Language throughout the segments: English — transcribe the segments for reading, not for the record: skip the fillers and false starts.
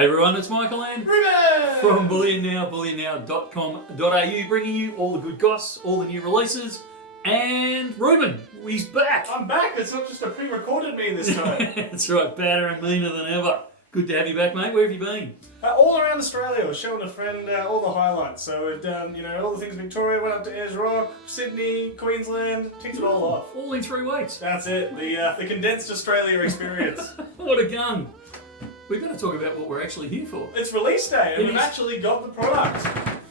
Hey everyone, it's Michael and Ruben! from Bullion Now, bullionnow.com.au, bringing you all the good goss, all the new releases, and Ruben, he's back. I'm back. It's not just a pre-recorded me this time. That's right, badder and meaner than ever. Good to have you back, mate. Where have you been? All around Australia. I was showing a friend all the highlights. So we've done, all the things in Victoria, went up to Ayers Rock, Sydney, Queensland, ticked it all off. All in 3 weeks. That's it. The condensed Australia experience. What a gun. We've got to talk about what we're actually here for. It's release day and we've actually got the product.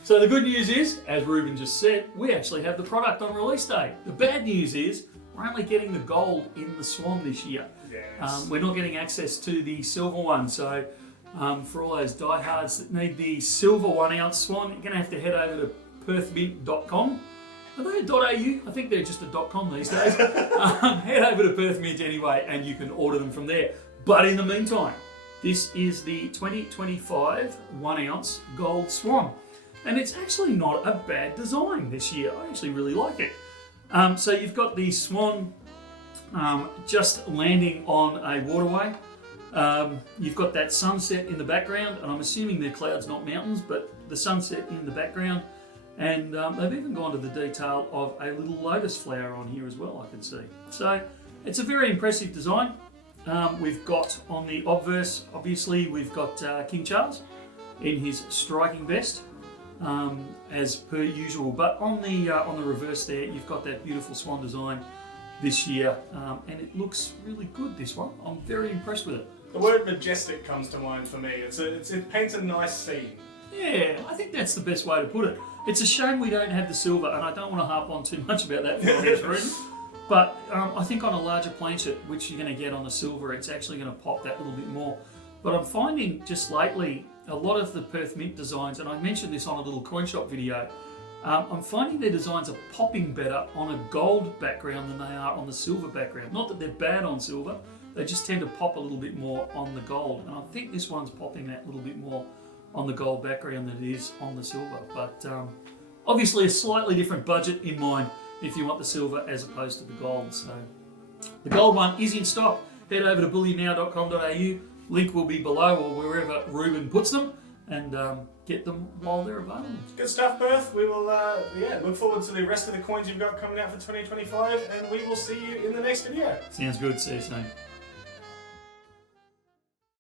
So the good news is, as Ruben just said, we actually have the product on release day. The bad news is, we're only getting the gold in the Swan this year. Yes. We're not getting access to the silver one, so for all those diehards that need the silver 1 ounce Swan, you're going to have to head over to perthmint.com. Are they a .au? I think they're just a .com these days. Head over to Perth Mint anyway, and you can order them from there. But in the meantime, this is the 2025 1 ounce gold Swan. And it's actually not a bad design this year. I actually really like it. So you've got the Swan just landing on a waterway. You've got that sunset in the background, and I'm assuming they're clouds, not mountains, but the sunset in the background. And they've even gone to the detail of a little lotus flower on here as well, I can see. So it's a very impressive design. We've got on the obverse, obviously, we've got King Charles in his striking vest, as per usual. But on the reverse there, you've got that beautiful Swan design this year, and it looks really good, this one. I'm very impressed with it. The word majestic comes to mind for me. It paints a nice scene. Yeah, I think that's the best way to put it. It's a shame we don't have the silver, and I don't want to harp on too much about that for obvious reasons. But I think on a larger planchet, which you're going to get on the silver, it's actually going to pop that little bit more. But I'm finding just lately, a lot of the Perth Mint designs, and I mentioned this on a little coin shop video, I'm finding their designs are popping better on a gold background than they are on the silver background. Not that they're bad on silver, they just tend to pop a little bit more on the gold. And I think this one's popping that little bit more on the gold background than it is on the silver. But obviously a slightly different budget in mind if you want the silver as opposed to the gold. So the gold one is in stock. Head over to bullionnow.com.au. Link will be below or wherever Ruben puts them, and get them while they're available. Good stuff, Perth. We will look forward to the rest of the coins you've got coming out for 2025, and we will see you in the next video. Sounds good. See you soon.